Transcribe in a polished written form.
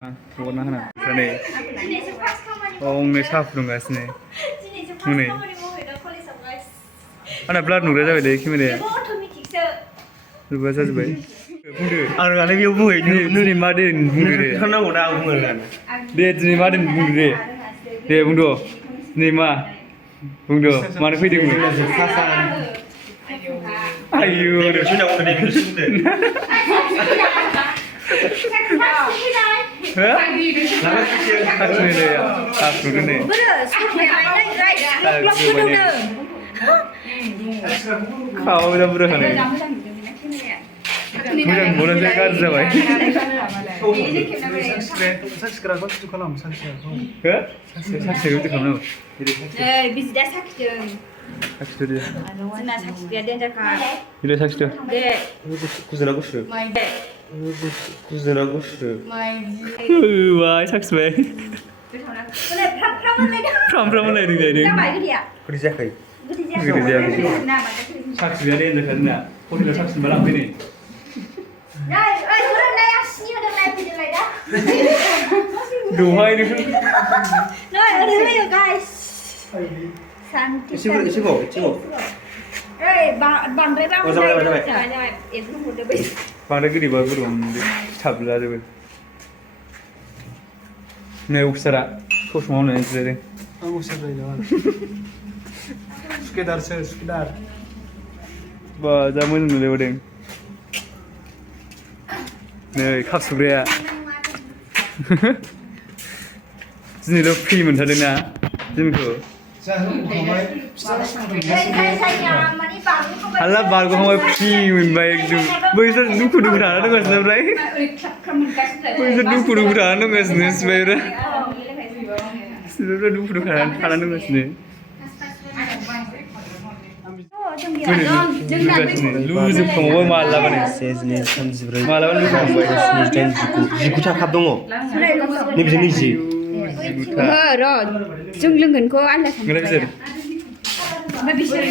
저거나 하나. 그러네. 오늘 차 부른가스네. 오늘. 하나 블라드 누가 잡아야 돼, 키면에. 누가 잡아야 돼? बुंदो आं रोङालै बेयाव बुंहै नोंनि मा दे बुंदो दे थांनांगौ दा आं बुंगोन दे दिनै मा दे बुंदो दे दे बुंद' दिनै मा बुंद' मानो फैदोंमोन आयौ नोंसोरनाव होनै बुंदो हो साखिनो दे साखिनो दे खावा मोजां बुरजा खानाय मोजां मोननानै गाज्रि जाबाय साखिग्राखौ जुदि खालाम साखिग्राखौ हो साखिग्राखौ जुदि खालामनांगौ बिजिदा साखिदों साखिदो दे जोंना साखिग्राया देन्जारखा बिलाय साखिदो दे गुजुना गुसु दे गुजुना गुसु होबाय साखिबाय फ्राम फ्राम होनलायदों जाहैदों गोदै जायाखै गोदै जायाखै साखिबाया देन्जारखा जोंना हटेलाव साखिनोबा लांफैनो दहाय नोंसोर बांद्राय गोदैबा बोरैबा मोनदों सिथाबला जोबो नै अफिसारा ससमा होननानै जिरायदों सुकेदारसो सुकेदार बा जा मोजां नुलायबावदों नै खाफसुग्राया दिनैल' फ्रि मोनथारदोंना जोंखौ हाला बारग'हांबाय फ्रि मोनबाय एकदम बैसोर दुखु दुखु थाना दंगासिनो ओमफ्राय बैसोर दुखु दुखु थाना दंगासिनो सिबायफ्रा सिबायफ्रा दुखु दुखु थाना दंगासिनो लुजोबखांबाय मालाबानो मालाबा लुजोबखांबाय जिगुथा काप दङ नैबेजों नैजि र' जों लोंगोनखौ आलदा ओमफ्राय बिसोर